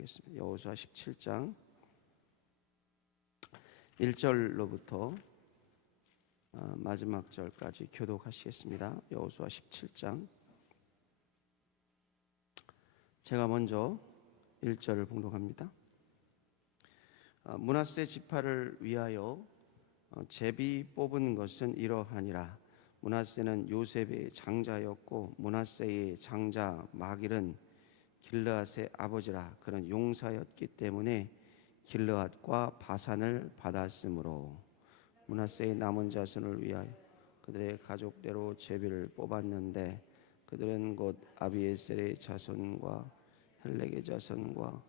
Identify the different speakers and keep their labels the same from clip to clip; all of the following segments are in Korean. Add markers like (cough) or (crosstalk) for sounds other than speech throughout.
Speaker 1: 보겠습니다. 여호수아 17장 1절로부터 어, 마지막 절까지 교독하시겠습니다. 여호수아 17장 제가 먼저 1절을 봉독합니다. 어, 문하세 지파를 위하여 어, 제비 뽑은 것은 이러하니라. 문하세는 요셉의 장자였고 문하세의 장자 마길은 길르앗의 아버지라 그는 용사였기 때문에 길르앗과 바산을 받았으므로 문하세의 남은 자손을 위하여 그들의 가족대로 제비를 뽑았는데 그들은 곧 아비에셀의 자손과 헬렉의 자손과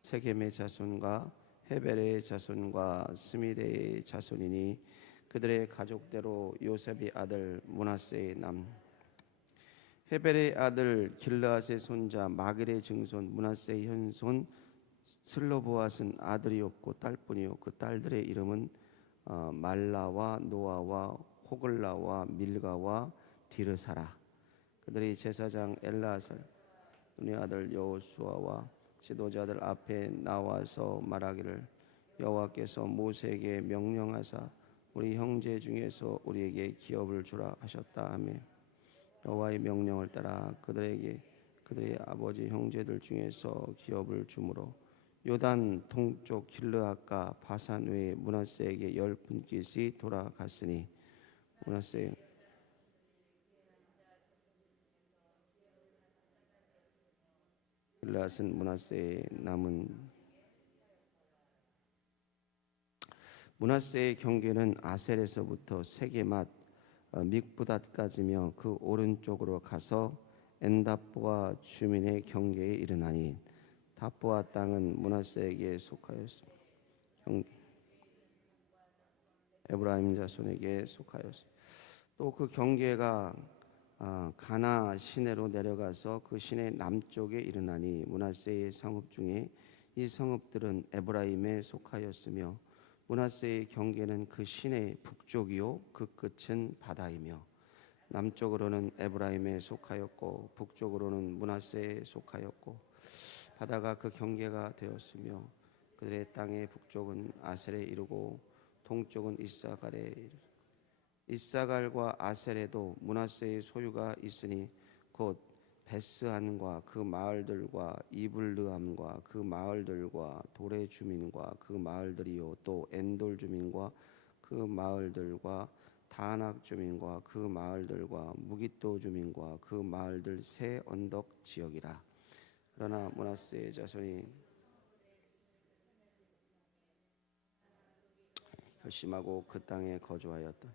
Speaker 1: 세겜의 자손과 헤벨의 자손과 스미데의 자손이니 그들의 가족대로 요셉의 아들 문하세의 남 헤벨의 아들 길르앗의 손자 마길의 증손 문하세의 현손 슬로보앗은 아들이 없고 딸뿐이요. 그 딸들의 이름은 어, 말라와 노아와 호글라와 밀가와 디르사라. 그들이 제사장 엘라살 눈의 아들 여호수아와 지도자들 앞에 나와서 말하기를 여호와께서 모세에게 명령하사 우리 형제 중에서 우리에게 기업을 주라 하셨다 하며 여호와의 명령을 따라 그들에게 그들의 아버지 형제들 중에서 기업을 주므로 요단 동쪽 길르앗과 바산 외에 문하세에게 열 분깃이 돌아갔으니 문하세. 길르앗은 문하세의 남은 문하세의 경계는 아셀에서부터 세게맛 어, 믹부닷까지며 그 오른쪽으로 가서 엔다보아 주민의 경계에 이르나니 다보아 땅은 문하세에게 속하였습니다. 에브라임 자손에게 속하였습니다. 또 그 경계가 아, 가나 시내로 내려가서 그 시내 남쪽에 이르나니 문하세의 성읍 중에 이 성읍들은 에브라임에 속하였으며 문하세의 경계는 그 시내 북쪽이요 그 끝은 바다이며 남쪽으로는 에브라임에 속하였고 북쪽으로는 문하세에 속하였고 바다가 그 경계가 되었으며 그들의 땅의 북쪽은 아셀에 이르고 동쪽은 이사갈에 이르 이사갈과 아셀에도 문하세의 소유가 있으니 곧 베스안과 그 마을들과 이블르암과 그 마을들과 도레 주민과 그 마을들이요 또 엔돌 주민과 그 마을들과 다낙 주민과 그 마을들과 무기또 주민과 그 마을들 새 언덕 지역이라 그러나 문하세의 자손이 결심하고 그 땅에 거주하였다.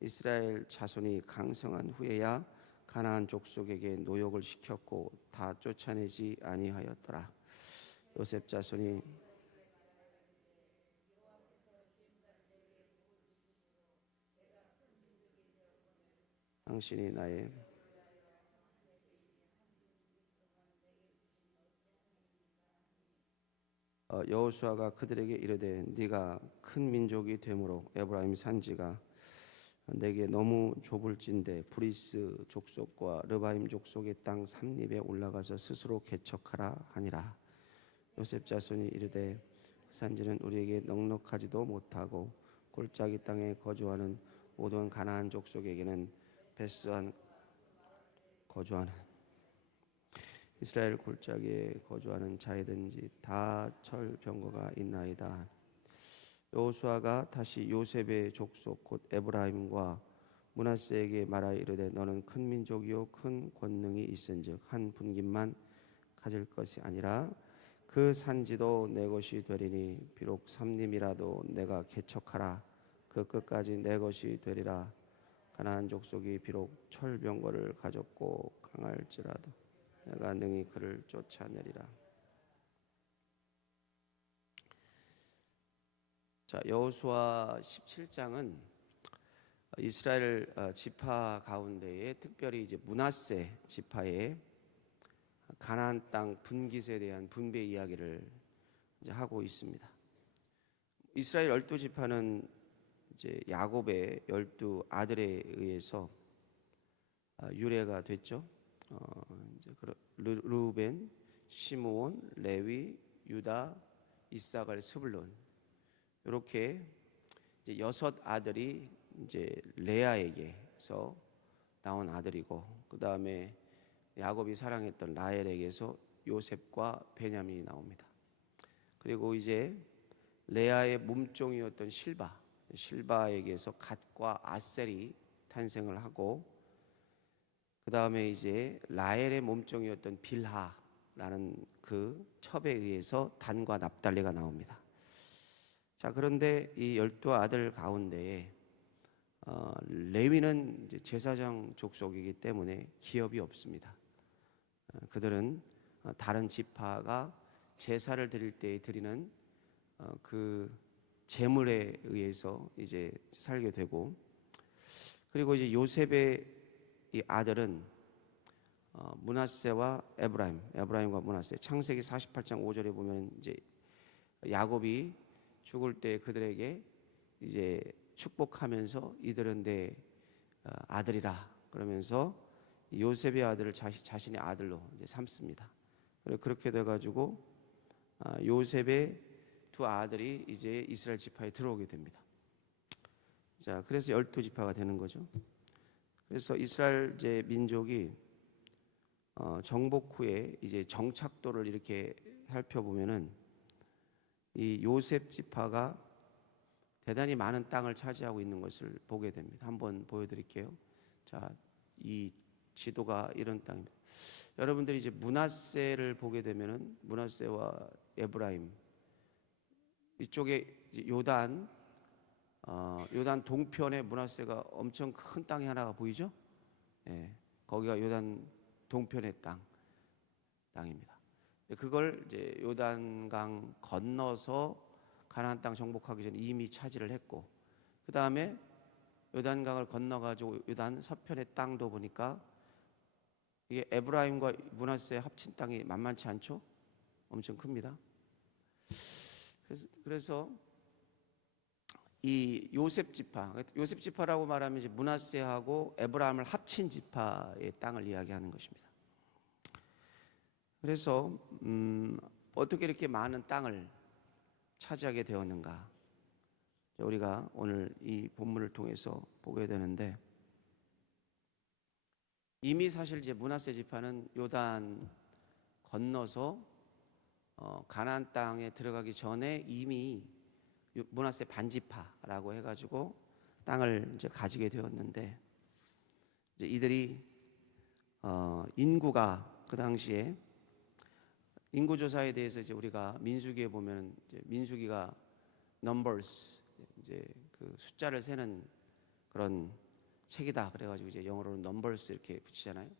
Speaker 1: 이스라엘 자손이 강성한 후에야 가나안 족속에게 노역을 시켰고 다 쫓아내지 아니하였더라. 요셉 자손이 당신이 나의 어, 여호수아가 그들에게 이르되 네가 큰 민족이 되므로 에브라임 산지가 내게 너무 좁을진데 브리스 족속과 르바임 족속의 땅 삼립에 올라가서 스스로 개척하라 하니라 요셉 자손이 이르되 그 산지는 우리에게 넉넉하지도 못하고 골짜기 땅에 거주하는 모든 가나안 족속에게는 베스한 거주하는 이스라엘 골짜기에 거주하는 자이든지 다 철병거가 있나이다. 여호수아가 다시 요셉의 족속 곧 에브라임과 문하세에게 말하 이르되 너는 큰 민족이요 큰 권능이 있은즉 한 분깃만 가질 것이 아니라 그 산지도 내 것이 되리니 비록 삼림이라도 내가 개척하라 그 끝까지 내 것이 되리라 가나안 족속이 비록 철병거를 가졌고 강할지라도 내가 능히 그를 쫓아내리라. 자, 여호수아 17장은 이스라엘 어, 지파 가운데에 특별히 이제 문하세 지파의 가나안 땅 분깃에 대한 분배 이야기를 이제 하고 있습니다. 이스라엘 열두 지파는 이제 야곱의 열두 아들에 의해서 어, 유래가 됐죠. 어, 이제 르- 루벤, 시므온, 레위, 유다, 이사갈, 스불론 이렇게 여섯 아들이 이제 레아에게서 나온 아들이고 그 다음에 야곱이 사랑했던 라헬에게서 요셉과 베냐민이 나옵니다. 그리고 이제 레아의 몸종이었던 실바, 실바에게서 갓과 아셀이 탄생을 하고 그 다음에 이제 라헬의 몸종이었던 빌하라는 그 첩에 의해서 단과 납달리가 나옵니다. 자 그런데 이 열두 아들 가운데 어, 레위는 제사장 족속이기 때문에 기업이 없습니다. 어, 그들은 어, 다른 지파가 제사를 드릴 때 드리는 어, 그 제물에 의해서 이제 살게 되고 그리고 이제 요셉의 이 아들은 어, 문하세와 에브라임, 에브라임과 문하세. 창세기 48장 5절에 보면 이제 야곱이 죽을 때 그들에게 이제 축복하면서 이들은 내 어, 아들이라 그러면서 요셉의 아들을 자신의 아들로 이제 삼습니다. 그렇게 돼 가지고 아, 요셉의 두 아들이 이제 이스라엘 지파에 들어오게 됩니다. 자, 그래서 열두 지파가 되는 거죠. 그래서 이스라엘 제 민족이 어, 정복 후에 이제 정착도를 이렇게 살펴보면은 이 요셉 지파가 대단히 많은 땅을 차지하고 있는 것을 보게 됩니다. 한번 보여드릴게요. 자, 이 지도가 이런 땅입니다. 여러분들이 이제 문하세를 보게 되면은 문하세와 에브라임 이쪽에 요단 어, 요단 동편에 문하세가 엄청 큰 땅이 하나가 보이죠? 예, 거기가 요단 동편의 땅 땅입니다. 그걸 이제 요단강 건너서 가나안 땅 정복하기 전에 이미 차지를 했고 그 다음에 요단강을 건너가지고 요단 서편의 땅도 보니까 이게 에브라임과 문하세 합친 땅이 만만치 않죠? 엄청 큽니다. 그래서, 그래서 이 요셉 지파, 요셉 지파라고 말하면 이제 문하세하고 에브라임을 합친 지파의 땅을 이야기하는 것입니다. 그래서 음, 어떻게 이렇게 많은 땅을 차지하게 되었는가? 우리가 오늘 이 본문을 통해서 보게 되는데 이미 사실 이제 문하세 지파는 요단 건너서 어, 가나안 땅에 들어가기 전에 이미 문하세 반지파라고 해가지고 땅을 이제 가지게 되었는데 이제 이들이 어, 인구가 그 당시에 인구 조사에 대해서 이제 우리가 민수기에 보면 이제 민수기가 numbers 이제 그 숫자를 세는 그런 책이다 그래가지고 이제 영어로는 numbers 이렇게 붙이잖아요.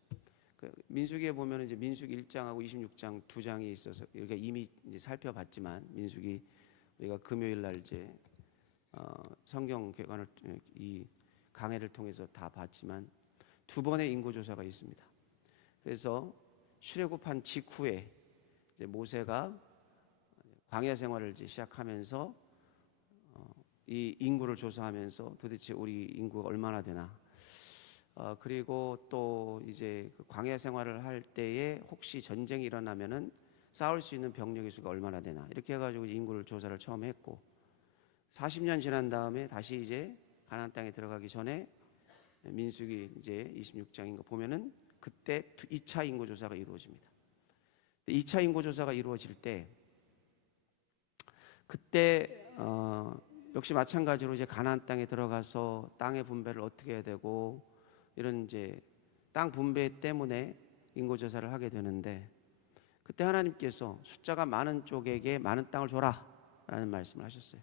Speaker 1: 그 민수기에 보면 이제 민수기 1장하고 26장 두 장이 있어서 우리가 이미 이제 살펴봤지만 민수기 우리가 금요일 날 이제 어, 성경 개관을 이 강해를 통해서 다 봤지만 두 번의 인구 조사가 있습니다. 그래서 출애굽한 직후에 모세가 광야 생활을 이제 시작하면서 어, 이 인구를 조사하면서 도대체 우리 인구가 얼마나 되나 어, 그리고 또 이제 그 광야 생활을 할 때에 혹시 전쟁이 일어나면은 싸울 수 있는 병력의 수가 얼마나 되나 이렇게 해가지고 인구를 조사를 처음 했고 40년 지난 다음에 다시 이제 가나안 땅에 들어가기 전에 민수기 이제 26장인가 보면은 그때 2차 인구 조사가 이루어집니다. 2차 인구 조사가 이루어질 때 그때 어, 역시 마찬가지로 이제 가나안 땅에 들어가서 땅의 분배를 어떻게 해야 되고 이런 이제 땅 분배 때문에 인구 조사를 하게 되는데 그때 하나님께서 숫자가 많은 쪽에게 많은 땅을 줘라라는 말씀을 하셨어요.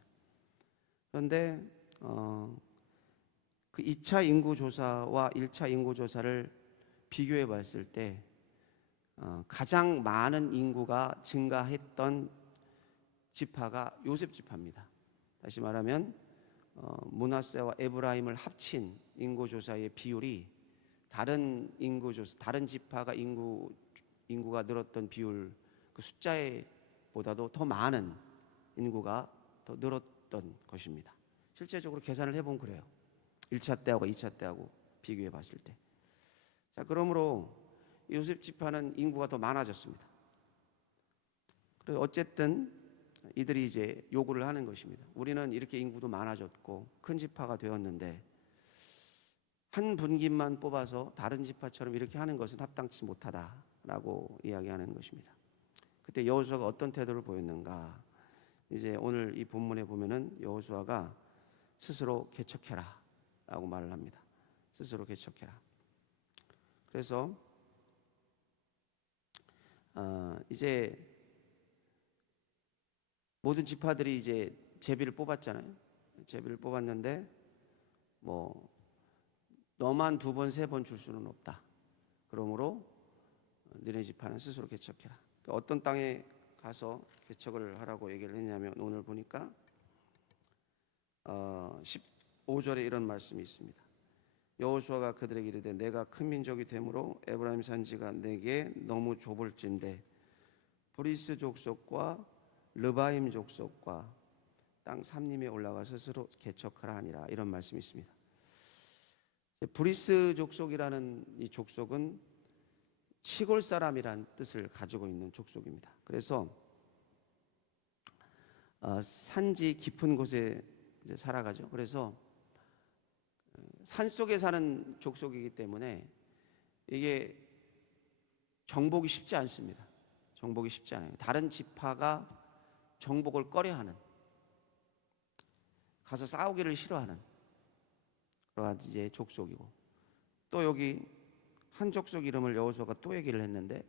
Speaker 1: 그런데 어, 그 2차 인구 조사와 1차 인구 조사를 비교해 봤을 때 어, 가장 많은 인구가 증가했던 지파가 요셉 지파입니다. 다시 말하면 어, 문하세와 에브라임을 합친 인구 조사의 비율이 다른 인구 조사, 다른 지파가 인구 인구가 늘었던 비율 그 숫자에 보다도 더 많은 인구가 더 늘었던 것입니다. 실제적으로 계산을 해보면 그래요. 1차 때하고 2차 때하고 비교해 봤을 때. 자, 그러므로 요셉 지파는 인구가 더 많아졌습니다. 그래서 어쨌든 이들이 이제 요구를 하는 것입니다. 우리는 이렇게 인구도 많아졌고 큰 지파가 되었는데 한 분기만 뽑아서 다른 지파처럼 이렇게 하는 것은 합당치 못하다라고 이야기하는 것입니다. 그때 여호수아가 어떤 태도를 보였는가? 이제 오늘 이 본문에 보면은 여호수아가 스스로 개척해라라고 말을 합니다. 스스로 개척해라. 그래서 어, 이제 모든 지파들이 이제 제비를 뽑았잖아요. 제비를 뽑았는데 뭐 너만 두 번 세 번 줄 수는 없다. 그러므로 너네 지파는 스스로 개척해라. 그러니까 어떤 땅에 가서 개척을 하라고 얘기를 했냐면 오늘 보니까 어, 15절에 이런 말씀이 있습니다. 여호수아가 그들에게 이르되 내가 큰 민족이 되므로 에브라임 산지가 내게 너무 좁을진데 브리스 족속과 르바임 족속과 땅 삼림에 올라가 스스로 개척하라 하니라 이런 말씀이 있습니다. 브리스 족속이라는 이 족속은 시골 사람이란 뜻을 가지고 있는 족속입니다. 그래서 어, 산지 깊은 곳에 살아가죠. 그래서 산 속에 사는 족속이기 때문에 이게 정복이 쉽지 않습니다. 정복이 쉽지 않아요. 다른 지파가 정복을 꺼려하는 가서 싸우기를 싫어하는 그러한 이제 족속이고 또 여기 한 족속 이름을 여호수아가 또 얘기를 했는데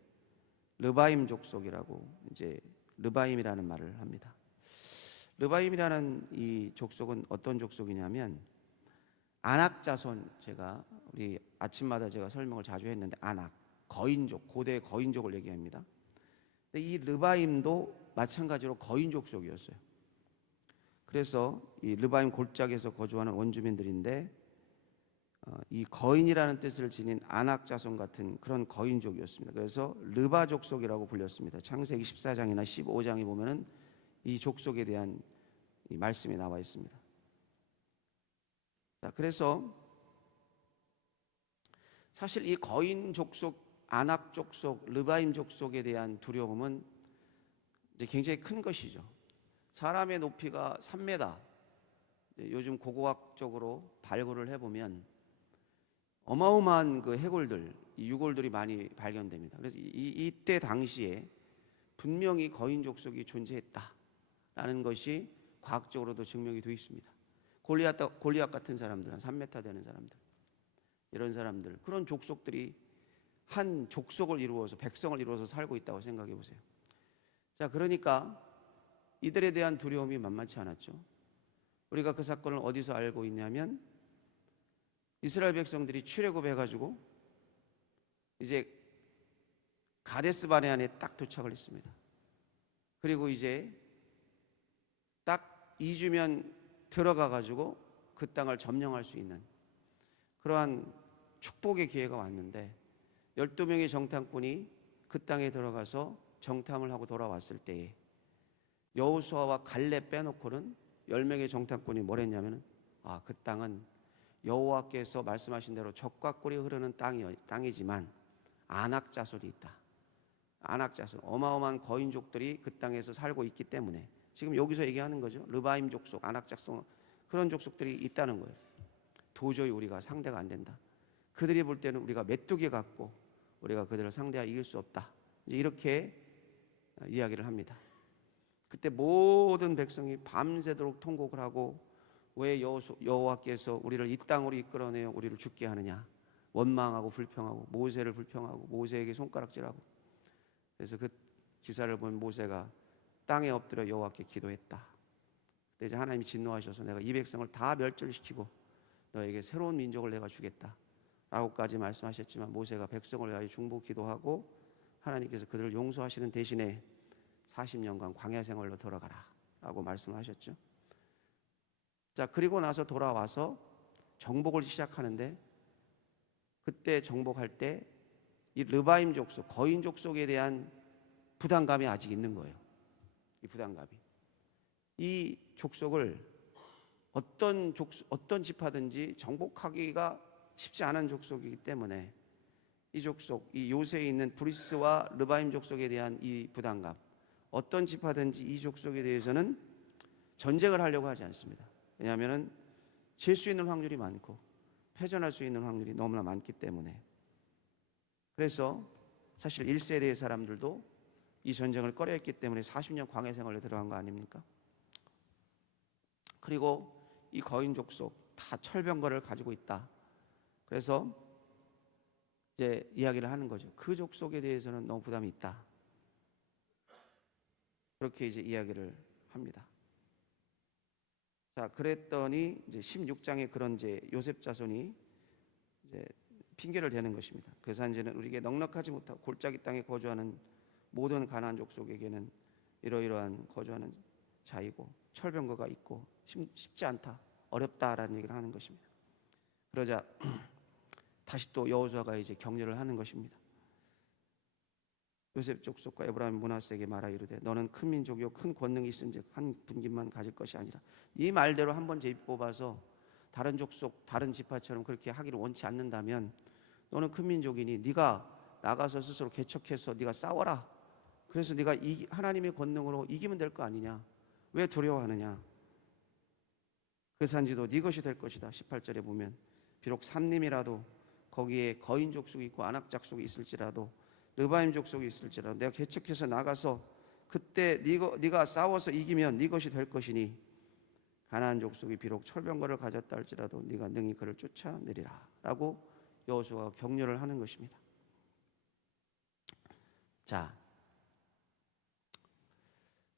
Speaker 1: 르바임 족속이라고 이제 르바임이라는 말을 합니다. 르바임이라는 이 족속은 어떤 족속이냐면 아낙 자손 제가 우리 아침마다 제가 설명을 자주 했는데 아낙 거인족 고대 거인족을 얘기합니다. 근데 이 르바임도 마찬가지로 거인족 속이었어요. 그래서 이 르바임 골짜기에서 거주하는 원주민들인데 어, 이 거인이라는 뜻을 지닌 아낙 자손 같은 그런 거인족이었습니다. 그래서 르바 족 속이라고 불렸습니다. 창세기 14장이나 15장에 보면은 이 족속에 대한 이 말씀이 나와 있습니다. 자, 그래서 사실 이 거인 족속, 아낙 족속, 르바임 족속에 대한 두려움은 이제 굉장히 큰 것이죠. 사람의 높이가 3m. 요즘 고고학적으로 발굴을 해보면 어마어마한 그 해골들, 이 유골들이 많이 발견됩니다. 그래서 이, 이때 당시에 분명히 거인 족속이 존재했다라는 것이 과학적으로도 증명이 되어 있습니다. 골리앗, 골리앗 같은 사람들, 한 3m 되는 사람들, 이런 사람들, 그런 족속들이 한 족속을 이루어서 백성을 이루어서 살고 있다고 생각해 보세요. 자, 그러니까 이들에 대한 두려움이 만만치 않았죠. 우리가 그 사건을 어디서 알고 있냐면 이스라엘 백성들이 출애굽해 가지고 이제 가데스 바네안에 딱 도착을 했습니다. 그리고 이제 딱 2주면 들어가 가지고 그 땅을 점령할 수 있는 그러한 축복의 기회가 왔는데 12명의 정탐꾼이 그 땅에 들어가서 정탐을 하고 돌아왔을 때에 여호수아와 갈렙 빼놓고는 10명의 정탐꾼이 뭘 했냐면은 아, 그 땅은 여호와께서 말씀하신 대로 적과 꿀이 흐르는 땅이 땅이지만 안악 자손이 있다. 안악 자손 어마어마한 거인족들이 그 땅에서 살고 있기 때문에 지금 여기서 얘기하는 거죠. 르바임 족속, 안악 자손 그런 족속들이 있다는 거예요. 도저히 우리가 상대가 안 된다. 그들이 볼 때는 우리가 메뚜기 같고 우리가 그들을 상대하 이길 수 없다. 이렇게 이야기를 합니다. 그때 모든 백성이 밤새도록 통곡을 하고 왜 여호와께서 우리를 이 땅으로 이끌어내어 우리를 죽게 하느냐 원망하고 불평하고 모세를 불평하고 모세에게 손가락질하고 그래서 그 기사를 본 모세가 땅에 엎드려 여호와께 기도했다. 근데 이제 하나님이 진노하셔서 내가 이 백성을 다 멸절시키고 너에게 새로운 민족을 내가 주겠다. 라고까지 말씀하셨지만 모세가 백성을 위하여 중보 기도하고 하나님께서 그들을 용서하시는 대신에 40년간 광야 생활로 들어가라 라고 말씀하셨죠. 자, 그리고 나서 돌아와서 정복을 시작하는데 그때 정복할 때 이 르바임 족속, 거인 족속에 대한 부담감이 아직 있는 거예요. 이 부담감이. 이 족속을 어떤 족 어떤 집하든지 정복하기가 쉽지 않은 족속이기 때문에 이 족속, 이 요새에 있는 브리스와 르바임 족속에 대한 이 부담감, 어떤 지파든지 이 족속에 대해서는 전쟁을 하려고 하지 않습니다. 왜냐하면은 질 수 있는 확률이 많고 패전할 수 있는 확률이 너무나 많기 때문에 그래서 사실 1세대의 사람들도 이 전쟁을 꺼려했기 때문에 40년 광해 생활에 들어간 거 아닙니까? 그리고 이 거인 족 속 다 철병거를 가지고 있다. 그래서 이제 이야기를 하는 거죠. 그 족속에 대해서는 너무 부담이 있다. 그렇게 이제 이야기를 합니다. 자, 그랬더니 이제 16장에 그런 이제 요셉 자손이 이제 핑계를 대는 것입니다. 그 산지는 우리에게 넉넉하지 못하고 골짜기 땅에 거주하는 모든 가나안 족속에게는 이러이러한 거주하는 자이고 철병거가 있고 쉽- 쉽지 않다, 어렵다라는 얘기를 하는 것입니다. 그러자 (clears throat) 다시 또 여호수아가 이제 격려를 하는 것입니다. 요셉 족속과 에브라임 문하세에게 말하 이르되 너는 큰 민족이요 큰 권능이 있은즉 한 분기만 가질 것이 아니라 네 말대로 한 번 제비 뽑아서 다른 족속 다른 지파처럼 그렇게 하기를 원치 않는다면 너는 큰 민족이니 네가 나가서 스스로 개척해서 네가 싸워라. 그래서 네가 이 하나님의 권능으로 이기면 될 거 아니냐? 왜 두려워하느냐? 그 산지도 네 것이 될 것이다. 18절에 보면 비록 삼림이라도 거기에 거인 족속이 있고 안악 족속이 있을지라도 르바임 족속이 있을지라도 내가 개척해서 나가서 그때 네가, 네가 싸워서 이기면 네 것이 될 것이니 가나안 족속이 비록 철병거를 가졌다 할지라도 네가 능히 그를 쫓아내리라라고 여호수아가 격려를 하는 것입니다. 자,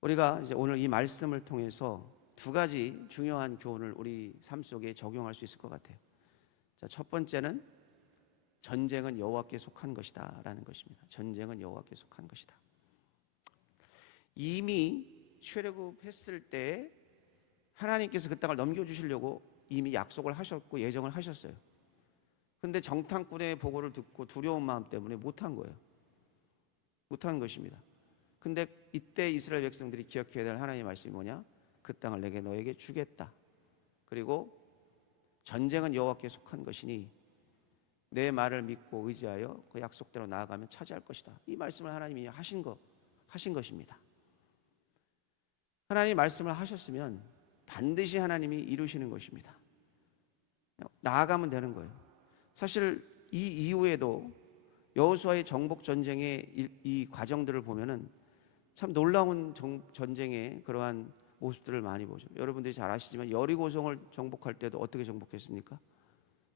Speaker 1: 우리가 이제 오늘 이 말씀을 통해서 두 가지 중요한 교훈을 우리 삶 속에 적용할 수 있을 것 같아요. 자, 첫 번째는 전쟁은 여호와께 속한 것이다라는 것입니다. 전쟁은 여호와께 속한 것이다. 이미 출애굽했을 때 하나님께서 그 땅을 넘겨 주시려고 이미 약속을 하셨고 예정을 하셨어요. 근데 정탐꾼의 보고를 듣고 두려운 마음 때문에 못한 거예요. 못한 것입니다. 근데 이때 이스라엘 백성들이 기억해야 될 하나님의 말씀이 뭐냐? 그 땅을 내게 너에게 주겠다. 그리고 전쟁은 여호와께 속한 것이니 내 말을 믿고 의지하여 그 약속대로 나아가면 차지할 것이다. 이 말씀을 하나님이 하신 거 하신 것입니다. 하나님 말씀을 하셨으면 반드시 하나님이 이루시는 것입니다. 나아가면 되는 거예요. 사실 이 이후에도 여호수아의 정복 전쟁의 이, 이 과정들을 보면은 참 놀라운 정, 전쟁의 그러한 모습들을 많이 보죠. 여러분들이 잘 아시지만 여리고성을 정복할 때도 어떻게 정복했습니까?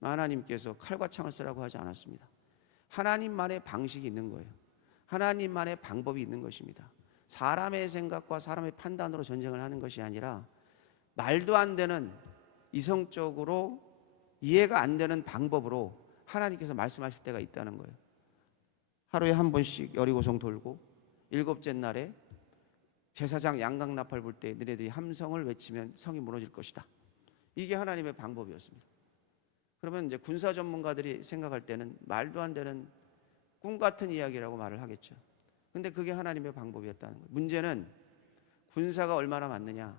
Speaker 1: 하나님께서 칼과 창을 쓰라고 하지 않았습니다. 하나님만의 방식이 있는 거예요. 하나님만의 방법이 있는 것입니다. 사람의 생각과 사람의 판단으로 전쟁을 하는 것이 아니라 말도 안 되는 이성적으로 이해가 안 되는 방법으로 하나님께서 말씀하실 때가 있다는 거예요. 하루에 한 번씩 여리고성 돌고 일곱째 날에 제사장 양각 나팔 불 때 너네들이 함성을 외치면 성이 무너질 것이다. 이게 하나님의 방법이었습니다. 그러면 이제 군사 전문가들이 생각할 때는 말도 안 되는 꿈 같은 이야기라고 말을 하겠죠. 근데 그게 하나님의 방법이었다는 거예요. 문제는 군사가 얼마나 많느냐,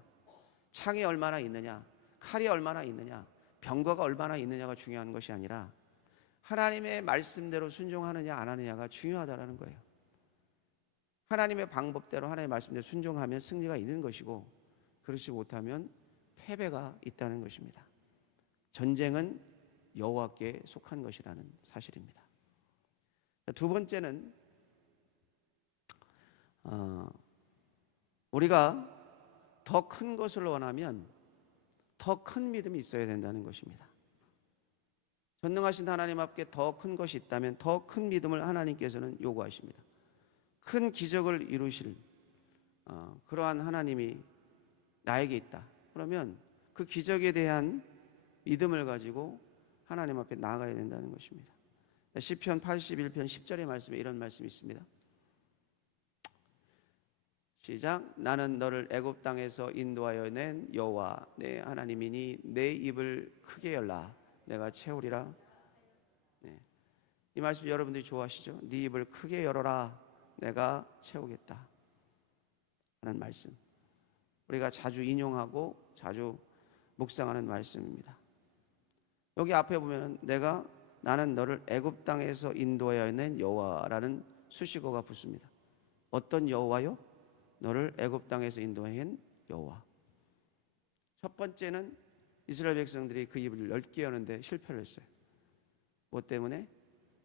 Speaker 1: 창이 얼마나 있느냐, 칼이 얼마나 있느냐, 병거가 얼마나 있느냐가 중요한 것이 아니라 하나님의 말씀대로 순종하느냐 안 하느냐가 중요하다라는 거예요. 하나님의 방법대로 하나님의 말씀대로 순종하면 승리가 있는 것이고 그렇지 못하면 패배가 있다는 것입니다. 전쟁은 여호와께 속한 것이라는 사실입니다. 두 번째는 어, 우리가 더 큰 것을 원하면 더 큰 믿음이 있어야 된다는 것입니다. 전능하신 하나님 앞에 더 큰 것이 있다면 더 큰 믿음을 하나님께서는 요구하십니다. 큰 기적을 이루실 어, 그러한 하나님이 나에게 있다. 그러면 그 기적에 대한 믿음을 가지고 하나님 앞에 나아가야 된다는 것입니다. 시편 81편 10절의 말씀에 이런 말씀이 있습니다. 시작 나는 너를 애굽 땅에서 인도하여 낸 여호와 내 하나님이니 내 입을 크게 열라 내가 채우리라. 네. 이 말씀 여러분들이 좋아하시죠? 네 입을 크게 열어라 내가 채우겠다. 하는 말씀. 우리가 자주 인용하고 자주 묵상하는 말씀입니다. 여기 앞에 보면은 내가 나는 너를 애굽 땅에서 인도하여 낸 여호와라는 수식어가 붙습니다. 어떤 여호와요? 너를 애굽 땅에서 인도한 여호와. 첫 번째는 이스라엘 백성들이 그 입을 넓게 여는데 실패를 했어요. 뭐 때문에?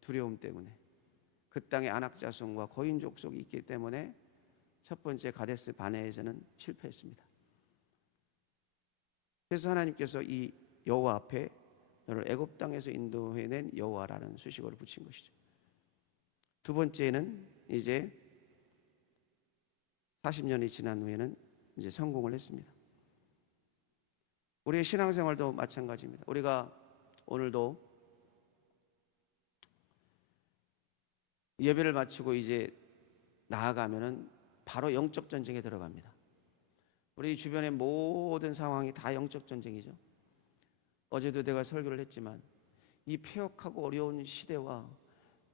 Speaker 1: 두려움 때문에. 그 땅에 안악자손과 거인 족속이 있기 때문에 첫 번째 가데스 바네에서는 실패했습니다. 그래서 하나님께서 이 여호와 앞에 너를 애굽 땅에서 인도해낸 여호와라는 수식어를 붙인 것이죠. 두 번째는 이제 40년이 지난 후에는 이제 성공을 했습니다. 우리의 신앙생활도 마찬가지입니다. 우리가 오늘도 예배를 마치고 이제 나아가면은 바로 영적 전쟁에 들어갑니다. 우리 주변의 모든 상황이 다 영적 전쟁이죠. 어제도 내가 설교를 했지만 이 폐역하고 어려운 시대와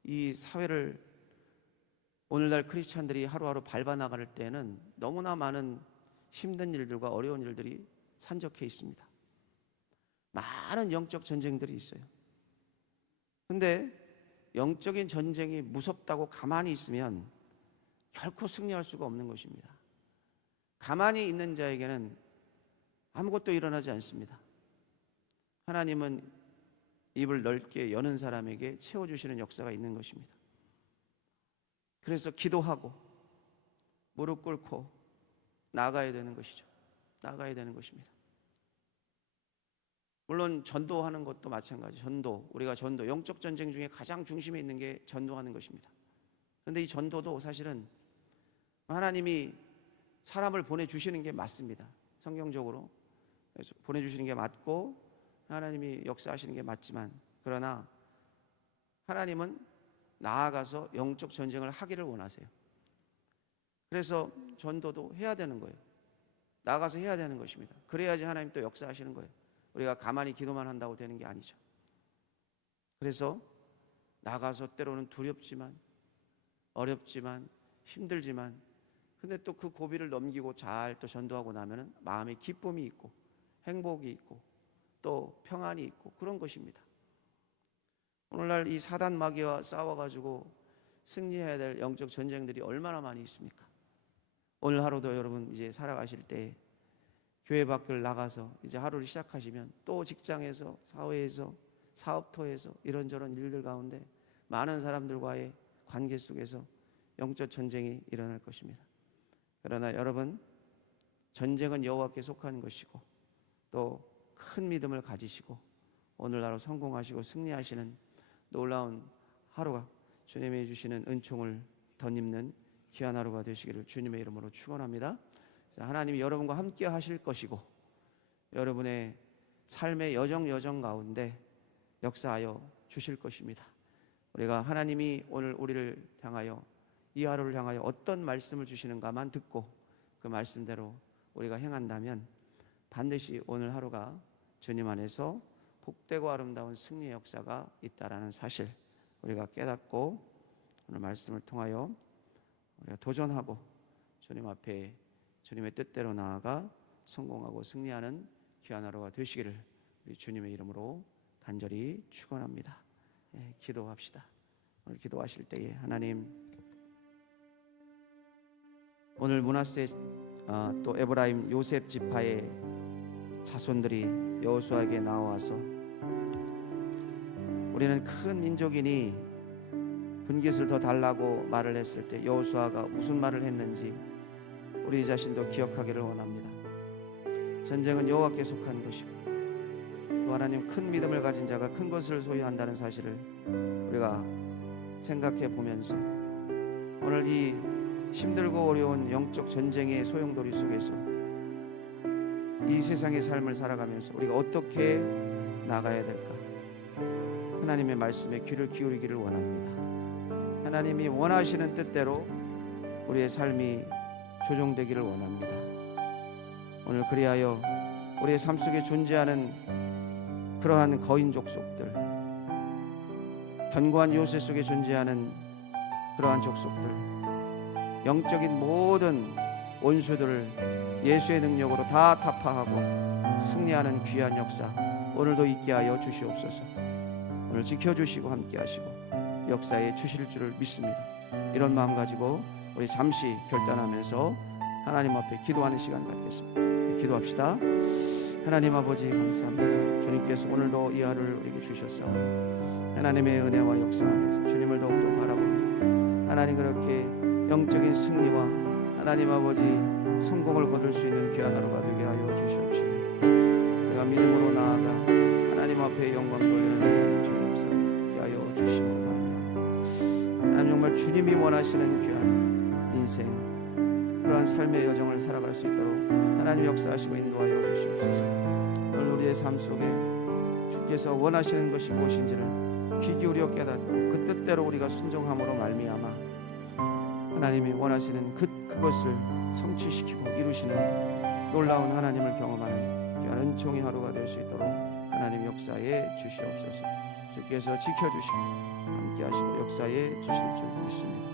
Speaker 1: 이 사회를 오늘날 크리스찬들이 하루하루 밟아 나갈 때는 너무나 많은 힘든 일들과 어려운 일들이 산적해 있습니다. 많은 영적 전쟁들이 있어요. 근데 영적인 전쟁이 무섭다고 가만히 있으면 결코 승리할 수가 없는 것입니다. 가만히 있는 자에게는 아무것도 일어나지 않습니다. 하나님은 입을 넓게 여는 사람에게 채워주시는 역사가 있는 것입니다. 그래서 기도하고 무릎 꿇고 나가야 되는 것이죠. 나가야 되는 것입니다. 물론 전도하는 것도 마찬가지. 전도 우리가 전도 영적 전쟁 중에 가장 중심에 있는 게 전도하는 것입니다. 그런데 이 전도도 사실은 하나님이 사람을 보내 주시는 게 맞습니다. 성경적으로 그래서 보내 주시는 게 맞고 하나님이 역사하시는 게 맞지만 그러나 하나님은 나아가서 영적 전쟁을 하기를 원하세요. 그래서 전도도 해야 되는 거예요. 나가서 해야 되는 것입니다. 그래야지 하나님 또 역사하시는 거예요. 우리가 가만히 기도만 한다고 되는 게 아니죠. 그래서 나가서 때로는 두렵지만 어렵지만 힘들지만 근데 또 그 고비를 넘기고 잘 또 전도하고 나면은 마음에 기쁨이 있고 행복이 있고 또 평안이 있고 그런 것입니다. 오늘날 이 사단 마귀와 싸워가지고 승리해야 될 영적 전쟁들이 얼마나 많이 있습니까? 오늘 하루도 여러분 이제 살아가실 때 교회 밖을 나가서 이제 하루를 시작하시면 또 직장에서 사회에서 사업터에서 이런저런 일들 가운데 많은 사람들과의 관계 속에서 영적 전쟁이 일어날 것입니다. 그러나 여러분 전쟁은 여호와께 속한 것이고 또 큰 믿음을 가지시고 오늘 하루 성공하시고 승리하시는 놀라운 하루가 주님이 주시는 은총을 덧입는 귀한 하루가 되시기를 주님의 이름으로 축원합니다. 자, 하나님이 여러분과 함께 하실 것이고 여러분의 삶의 여정 여정 가운데 역사하여 주실 것입니다. 우리가 하나님이 오늘 우리를 향하여 이 하루를 향하여 어떤 말씀을 주시는가만 듣고 그 말씀대로 우리가 행한다면 반드시 오늘 하루가 주님 안에서 복되고 아름다운 승리의 역사가 있다라는 사실 우리가 깨닫고 오늘 말씀을 통하여 우리가 도전하고 주님 앞에 주님의 뜻대로 나아가 성공하고 승리하는 귀한 하루가 되시기를 우리 주님의 이름으로 간절히 축원합니다. 예, 기도합시다. 오늘 기도하실 때에 하나님 오늘 문하세 아, 또 에브라임 요셉 지파의 자손들이 여호수아에게 나와서 우리는 큰 민족이니 분깃을 더 달라고 말을 했을 때 여호수아가 무슨 말을 했는지 우리 자신도 기억하기를 원합니다. 전쟁은 여호와께 속한 것이고 또 하나님 큰 믿음을 가진 자가 큰 것을 소유한다는 사실을 우리가 생각해 보면서 오늘 이 힘들고 어려운 영적 전쟁의 소용돌이 속에서 이 세상의 삶을 살아가면서 우리가 어떻게 나가야 될까? 하나님의 말씀에 귀를 기울이기를 원합니다. 하나님이 원하시는 뜻대로 우리의 삶이 조정되기를 원합니다. 오늘 그리하여 우리의 삶 속에 존재하는 그러한 거인 족 속들, 견고한 요새 속에 존재하는 그러한 족속들, 영적인 모든 원수들을 예수의 능력으로 다 타파하고 승리하는 귀한 역사 오늘도 있게 하여 주시옵소서. 오늘 지켜주시고 함께하시고 역사에 주실 줄을 믿습니다. 이런 마음 가지고 우리 잠시 결단하면서 하나님 앞에 기도하는 시간 갖겠습니다. 기도합시다. 하나님 아버지 감사합니다. 주님께서 오늘도 이 하루를 우리에게 주셨사오니 하나님의 은혜와 역사 안에서 주님을 더욱더 바라보며 하나님 그렇게 영적인 승리와 하나님 아버지 성공을 거둘 수 있는 귀한 하루가 되게 하여 주시옵시고 내가 믿음으로 나아가 하나님 앞에 영광 돌리는 주님 역사 되게 하여 주시옵소서 하나님 정말 주님이 원하시는 귀한 인생 그러한 삶의 여정을 살아갈 수 있도록 하나님 역사하시고 인도하여 주시옵소서. 오늘 우리의 삶 속에 주께서 원하시는 것이 무엇인지를 귀 기울여 깨닫고 그 뜻대로 우리가 순종함으로 말미암아 하나님이 원하시는 그, 그것을 성취시키고 이루시는 놀라운 하나님을 경험하는 귀한 은총의 하루가 될 수 있도록 하나님 역사에 주시옵소서. 주께서 지켜주시고 함께 하시고 역사에 주실 줄 믿습니다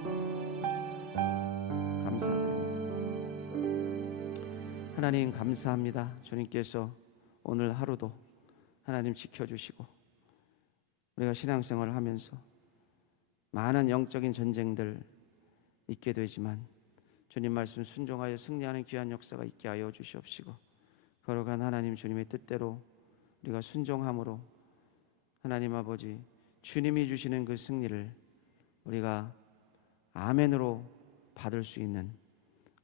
Speaker 1: 하나님 감사합니다. 주님께서 오늘 하루도 하나님 지켜주시고 우리가 신앙생활을 하면서 많은 영적인 전쟁들 있게 되지만 주님 말씀 순종하여 승리하는 귀한 역사가 있게 하여 주시옵시고 거룩한 하나님 주님의 뜻대로 우리가 순종함으로 하나님 아버지 주님이 주시는 그 승리를 우리가 아멘으로 받을 수 있는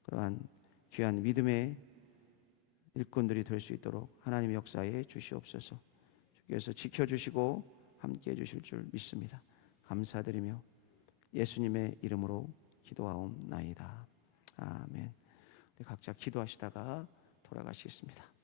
Speaker 1: 그러한 귀한 믿음의 일꾼들이 될 수 있도록 하나님 역사에 주시옵소서. 주께서 지켜주시고 함께 해 주실 줄 믿습니다. 감사드리며 예수님의 이름으로 기도하옵나이다. 아멘. 우리 각자 기도하시다가 돌아가시겠습니다.